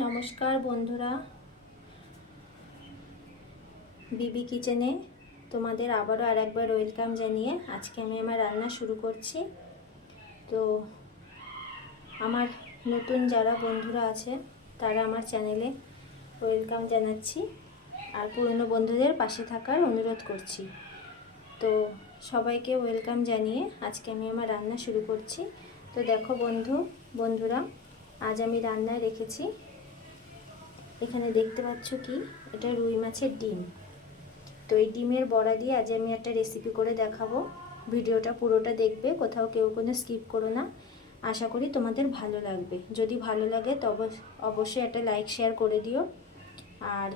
নমস্কার বন্ধুরা, বিবি কিচেনে তোমাদের আবারও আরেকবার ওয়েলকাম জানিয়ে আজকে আমি আমার রান্না শুরু করছি। তো আমার নতুন যারা বন্ধুরা আছে তারা আমার চ্যানেলে ওয়েলকাম জানাচ্ছি, আর পুরনো বন্ধুদের পাশে থাকার অনুরোধ করছি। তো সবাইকে ওয়েলকাম জানিয়ে আজকে আমি আমার রান্না শুরু করছি। তো দেখো বন্ধুরা, আজ আমি রান্নায় রেখেছি, এখানে দেখতে পাচ্ছ কি, এটা রুই মাছের ডিম। তো এই ডিমের বড়া দিয়ে আজ আমি একটা রেসিপি করে দেখাবো। ভিডিওটা পুরোটা দেখবে, কোথাও কেউ কোনো স্কিপ করো না। আশা করি তোমাদের ভালো লাগবে। যদি ভালো লাগে তবে অবশ্যই একটা লাইক শেয়ার করে দিও, আর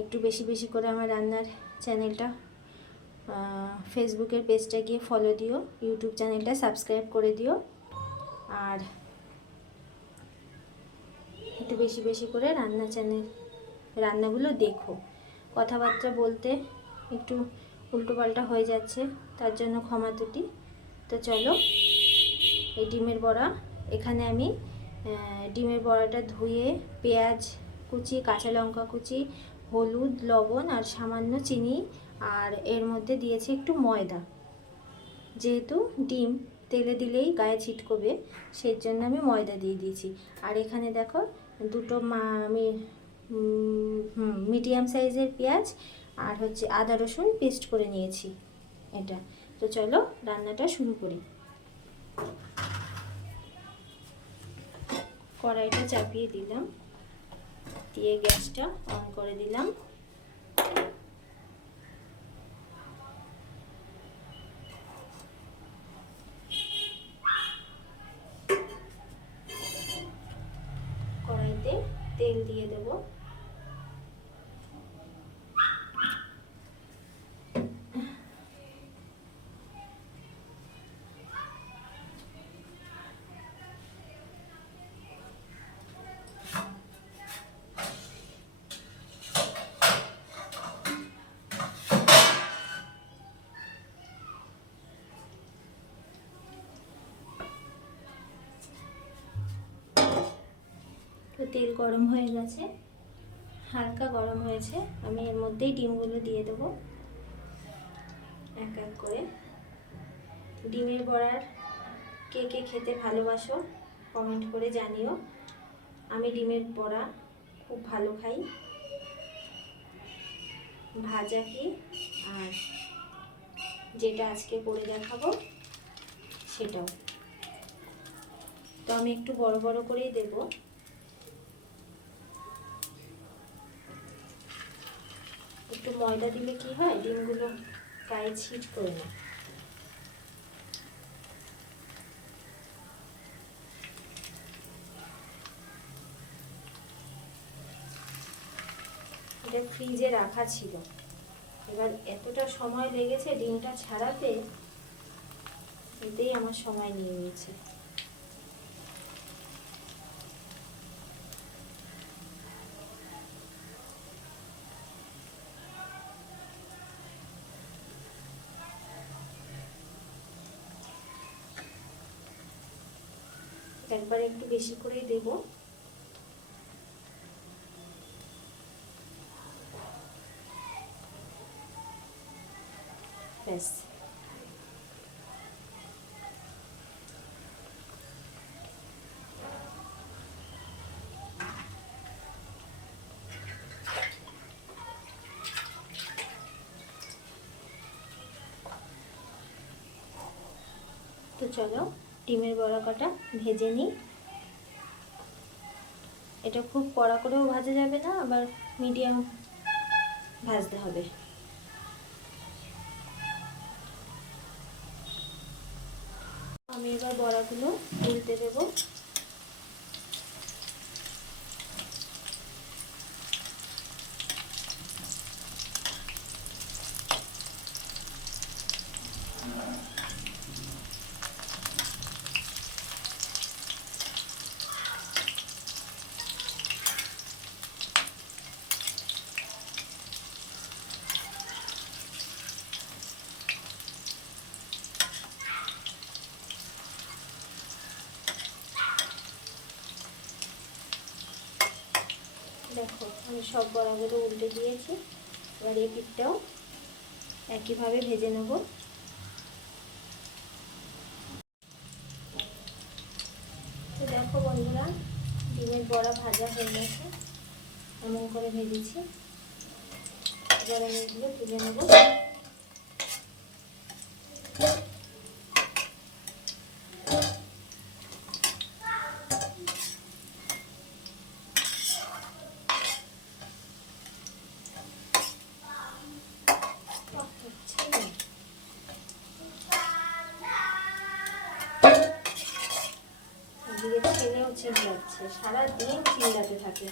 একটু বেশি বেশি করে আমার রান্নার চ্যানেলটা ফেসবুকের পেজটা গিয়ে ফলো দিও, ইউটিউব চ্যানেলটা সাবস্ক্রাইব করে দিও, আর একটু বেশি বেশি করে রান্নাগুলো দেখো। কথাবার্তা বলতে একটু উল্টোপাল্টা হয়ে যাচ্ছে, তার জন্য ক্ষমা ত্রুটি। তো চলো, এই ডিমের বড়া, এখানে আমি ডিমের বড়াটা ধুয়ে পেঁয়াজ কুচি, কাঁচা লঙ্কা কুচি, হলুদ, লবণ আর সামান্য চিনি, আর এর মধ্যে দিয়েছি একটু ময়দা। যেহেতু ডিম তেলে দিলেই গায়ে ছিটকবে, সেই জন্য আমি ময়দা দিয়ে দিয়েছি। আর এখানে দেখো দুটো মিডিয়াম সাইজের পেঁয়াজ আর আদা রসুন পেস্ট করে নিয়েছি এটা। তো চলো রান্নাটা শুরু করি। কড়াইটা চাপিয়ে দিলাম, দিয়ে গ্যাসটা অন করে দিলাম। কড়াইতে তেল দিয়ে দেব। তো তেল গরম হয়ে গেছে, হালকা গরম হয়েছে। আমি এর মধ্যেই ডিমগুলো দিয়ে দেবো এক এক করে। ডিমের বড়ার কে কে খেতে ভালোবাসো কমেন্ট করে জানিও। আমি ডিমের বড়া খুব ভালো খাই, ভাজা কি আর যেটা আজকে করে দেখাবো সেটাও। তো আমি একটু বড় বড় করেই দেবো। একটু ময়দা দিলে কি হয়, ডিমগুলো গায়ে ছিট করে না। এটা ফ্রিজে রাখা ছিল, এবার এতটা সময় লেগেছে ডিমটা ছাড়াতে, এতেই আমার সময় নিয়ে নিয়েছে। একবার একটু বেশি করেই দেব। ব্যাস, তো চলো ডিমের বড়া কটা ভেজে নিই। এটা খুব কড়া করেও ভাজা যাবে না, আবার মিডিয়াম ভাজতে হবে। আমি এবার বড়াগুলো উল্টে দেবো। দেখো আমি সব বড়াগুলো উল্টে দিয়েছি। এবার এই পিঠটাও একইভাবে ভেজে নেব। তো দেখো বন্ধুরা, ডিমের বড়া ভাজা হয়ে গেছে, এমন করে ভেজেছি। এবার আমি এগুলো তুলে নেব। ছেলেও চিল্লাচ্ছে, সারাদিন চিল্লাতে থাকে।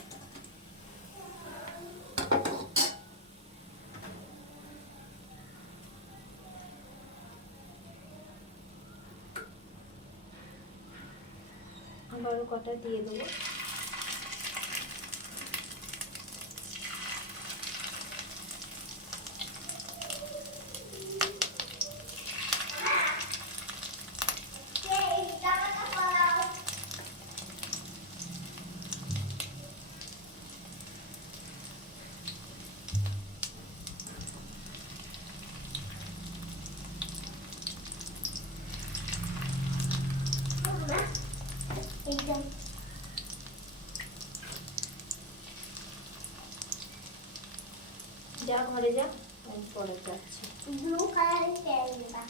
আবারও কটা দিয়ে দেবো। যা ঘরে যা, পরে যাচ্ছে। ব্লু কালারের ক্যামেরা।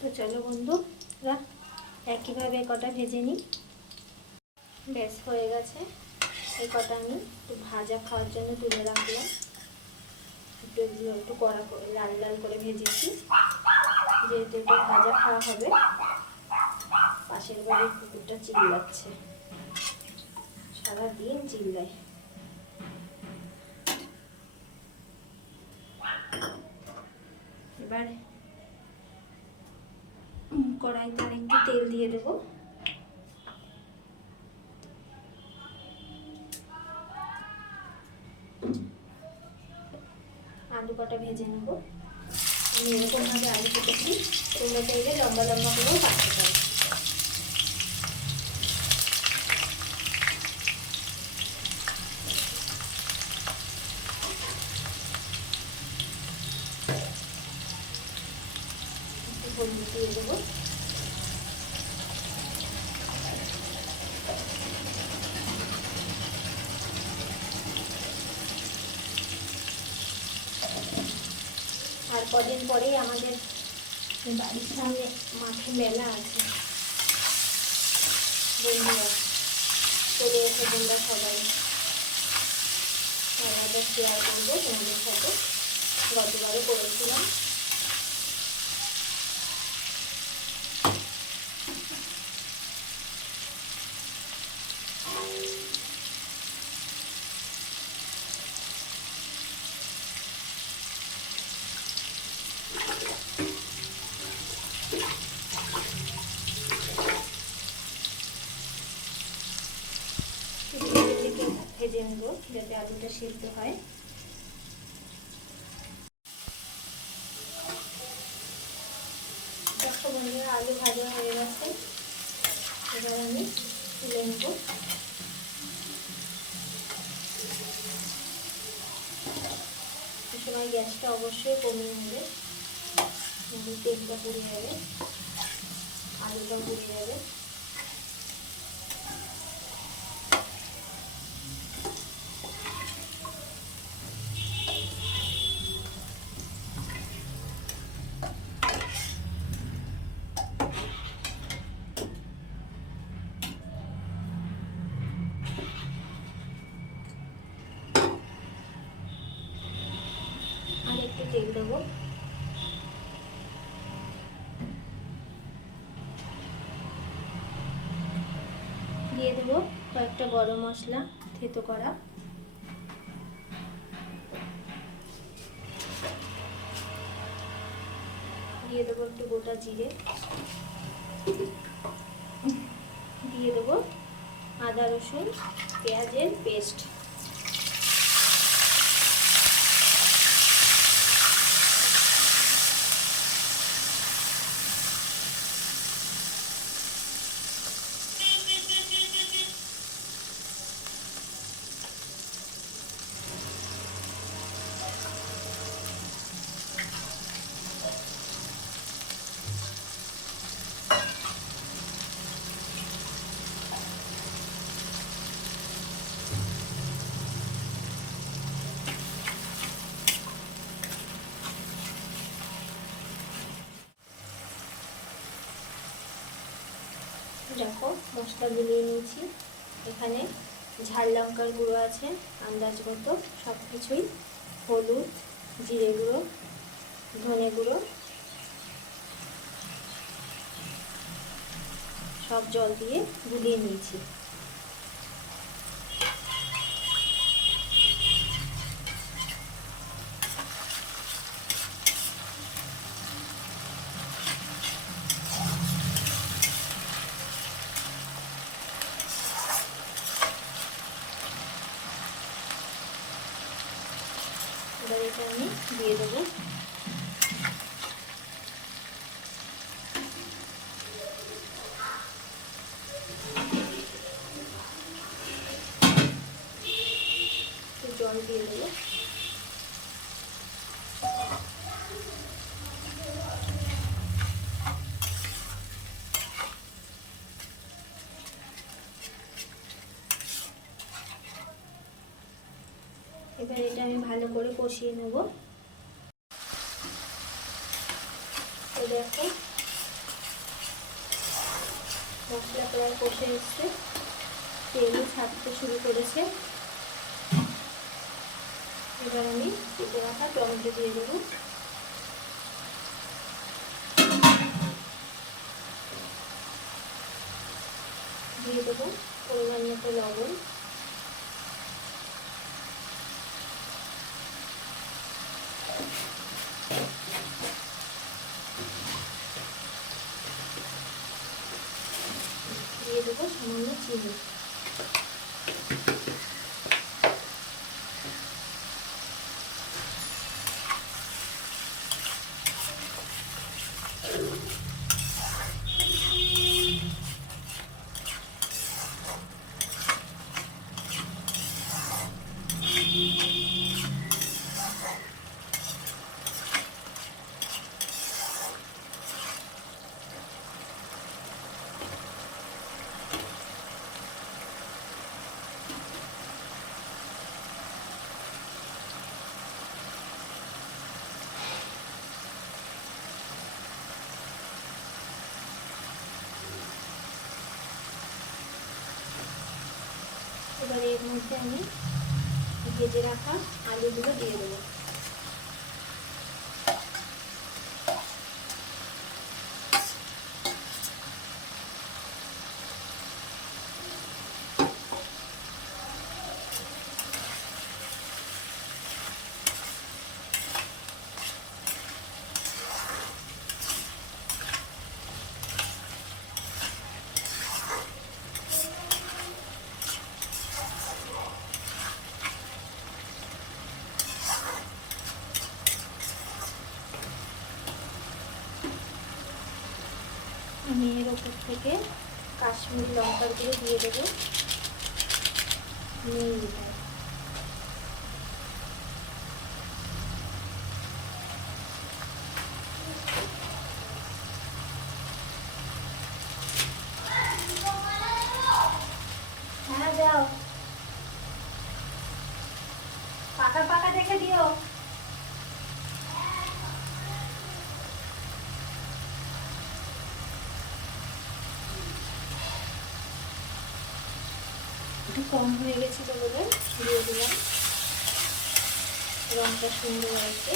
তো চলো বন্ধুরা, একইভাবে কটা ভেজে নিই। ব্যাস হয়ে গেছে। এই কটা আমি একটু ভাজা খাওয়ার জন্য তুলে রাখলাম। একটু কড়া করে লাল লাল করে ভেজেছি, যেহেতু একটু ভাজা খাওয়া হবে। পাশের বাড়ির কুকুরটা চিল্লাচ্ছে, সারাদিন চিল্লায়। এবার কড়াইতে আর একটু তেল দিয়ে দেবো। আলু কটা ভেজে নেব। আমি এরকমভাবে আলু কেটেছি, তোমরা চাইলে লম্বা লম্বা করেও কাটতে পারো। হলুদ দিয়ে দেবো। আর কদিন পরেই আমাদের বাড়ির সামনে মাঠে মেলা আছে। বন্ধুরা চলে এসে তোমরা সবাই, মেলাটা শেয়ার করবো তোমাদের সাথে। গতবারও করেছিলাম। ভেজে নেব যাতে আলুটা সিদ্ধ হয়। দেখো বন্ধুরা, আলু ভাজা হয়ে গেছে। এবার আমি তুলে নেব। এই সময় গ্যাসটা অবশ্যই কমিয়ে নেবে, তেলটা পুড়ে যাবে, আলুটাও পুড়ে যাবে। আর একটু তেল দেবো। দিয়ে দেবো কয়েকটা গরম মশলা থেতো করা। দিয়ে দেবো একটু গোটা জিরে, দিয়ে দেবো আদা রসুন পেঁয়াজের পেস্ট, দেখো মশলা মিলিয়ে নিয়েছি। এখানে ঝাল লঙ্কার গুঁড়ো আছে আন্দাজ মতো, সব কিছুই, হলুদ, জিরে গুঁড়ো, ধনে গুঁড়ো, সব জল দিয়ে গুলিয়ে নিয়েছি। এবার এটা আমি দিয়ে দেবো। জল দিয়ে দেবো। এবার এটা আমি ভালো করে কষিয়ে নেব। দেখো মশলা প্রায় কষে এসছে, তেল ছাড়তে শুরু করেছে। এবার আমি কেটে রাখা টমেটো দিয়ে দেবো। দিয়ে দেবো পরিমাণ মতো লবণ, দিয়ে দেবো সামান্য চিনি। এবার এর মধ্যে আমি ভেজে রাখা আলুগুলো দিয়ে দেবো। আমি এর ওপর থেকে কাশ্মীরি লঙ্কার গুঁড়ো দিয়ে দেবো। হ্যাঁ যাও, পাকা পাকা দেখে দিও। একটু কম হয়ে গেছিল বলে দিয়ে দিলাম, রঙটা সুন্দর আসবে।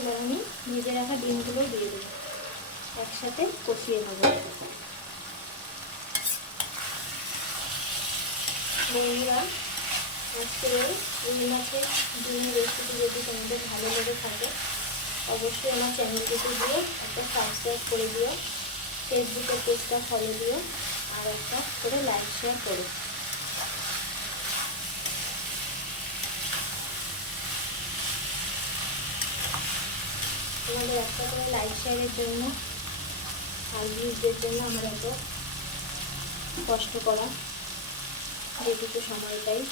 এবার আমি ভেজে রাখা ডিমগুলো দিয়ে দেবো, একসাথে কষিয়ে নেব। বন্ধুরা, আজকের রুই মাছের ডিমের রেসিপি যদি তোমাদের ভালো লেগে থাকে অবশ্যই আমার চ্যানেলটিতে গিয়ে একটা সাবস্ক্রাইব করে দিও, ফেসবুকের পেজটা ফলো দিও, আর একটা করে লাইক শেয়ার করো। তোমাদের একটা করে লাইক শেয়ারের জন্য আর ভিউজদের জন্য আমার এত কষ্ট করা, যেটুকু সময় পাই।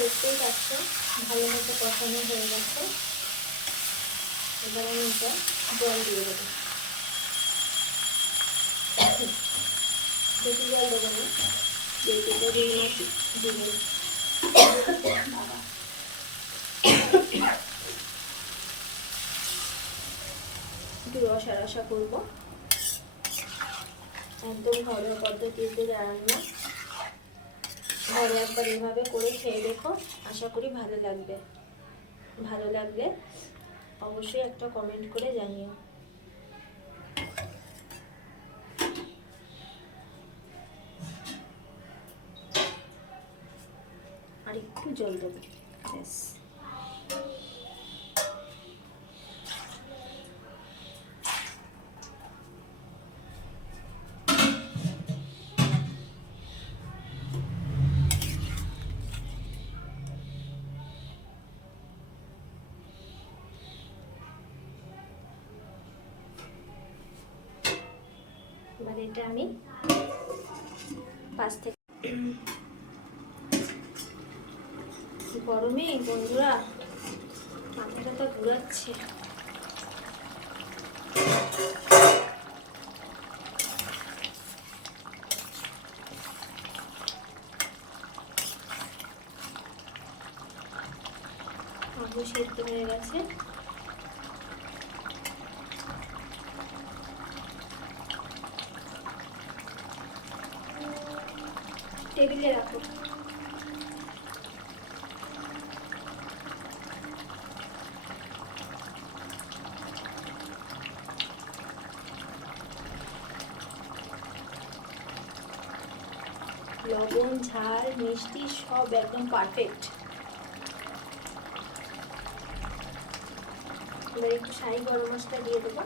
দেখতেই পাচ্ছ ভালোমতো কষানো হয়ে গেছে। এবার আমি এটা জল দিয়ে দেবো, বেশি জল দেবো না, যেহেতু রুই মাছ দিবো। একটু রসা রসা করবো, একদম ঘরোয়া পদ্ধতিতে রান্না। ঘরে একবার এভাবে করে খেয়ে দেখো, আশা করি ভালো লাগবে। ভালো লাগলে অবশ্যই একটা কমেন্ট করে জানিও। আর একটু জল দেবো, ব্যাস। এবার এটা আমি পাশ থেকে, গরমে বন্ধুরা মাথাটা তো ঘুরাচ্ছে। আলু সেদ্ধ হয়ে গেছে। টেবিলে রাখো। লবণ, ঝাল, মিষ্টি সব একদম পারফেক্ট। এবার একটু শাহি গরম মশলা দিয়ে দেবো,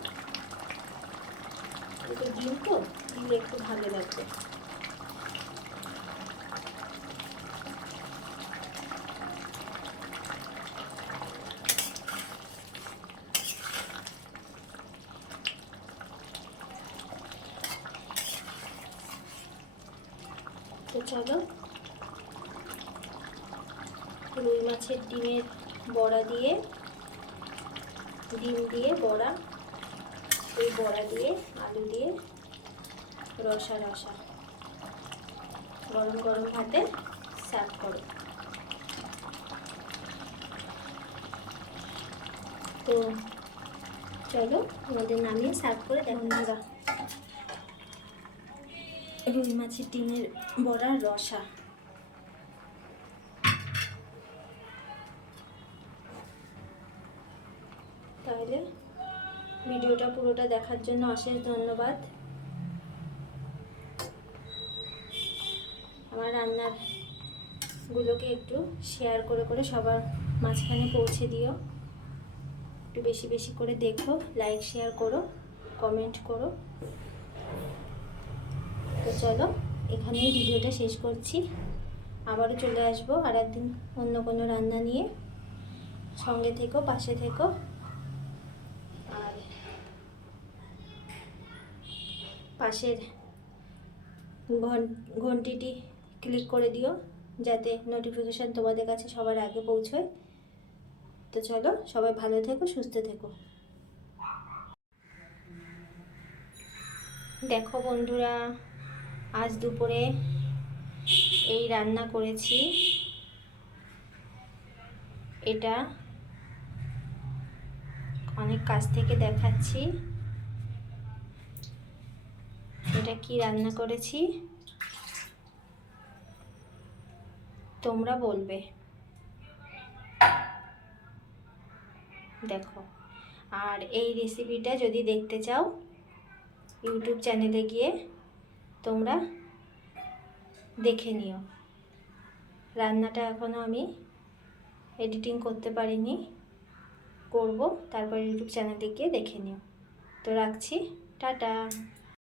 একটু ডিম তো দিলে একটু ভালো লাগবে। তো চলো, রুই মাছের ডিমের বড়া দিয়ে, ডিম দিয়ে বড়া, এই বড়া দিয়ে আলু দিয়ে রসা রসা গরম গরম ভাতে সার্ভ করো। তো চলো আমাদের নামিয়ে সার্ভ করে দেখো। বন্ধুরা, রুই মাছের ডিমের বড়ার রসা। তাহলে ভিডিওটা পুরোটা দেখার জন্য অশেষ ধন্যবাদ। আমার রান্নাগুলোকে একটু শেয়ার করে করে সবার মাঝখানে পৌঁছে দিও। একটু বেশি বেশি করে দেখো, লাইক শেয়ার করো, কমেন্ট করো। তো চলো এখানেই ভিডিওটা শেষ করছি। আবারও চলে আসবো আর একদিন অন্য কোনো রান্না নিয়ে। সঙ্গে থেকো, পাশে থেকো, আর পাশের ঘন্টিটি ক্লিক করে দিও যাতে নোটিফিকেশান তোমাদের কাছে সবার আগে পৌঁছয়। তো চলো সবাই ভালো থেকো, সুস্থ থেকো। দেখো বন্ধুরা, আজ দুপুরে এই রান্না করেছি। এটা অনেক কাছ থেকে দেখাচ্ছি। এটা কি রান্না করেছি তোমরা বলবে। দেখো, আর এই রেসিপিটা যদি দেখতে চাও ইউটিউব চ্যানেলে গিয়ে তোমরা দেখে নিও। রান্নাটা এখনও আমি এডিটিং করতে পারিনি, করব, তারপর ইউটিউব চ্যানেলে গিয়ে দেখে নিও। তো রাখছি, টাটা।